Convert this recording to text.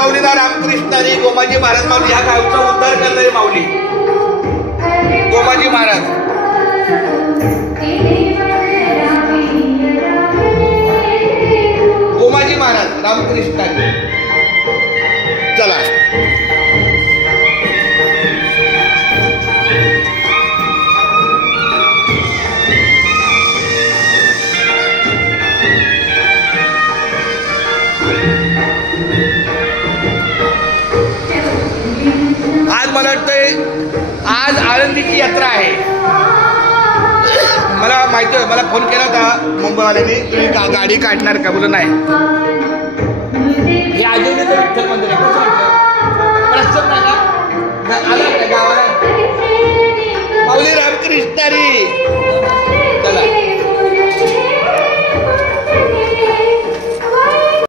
माऊलीला रामकृष्णाने गोमाजी महाराज माऊली ह्या गावचा उद्धार केलाय माऊली गोमाजी महाराज. गोमाजी महाराज रामकृष्णाने. चला आज मला वाटतंय आज आळंदीची यात्रा आहे. मला माहिती आहे, मला फोन केला होता मुंबईवाल्यांनी, तुम्ही गाडी काढणार का? बोलू नाही.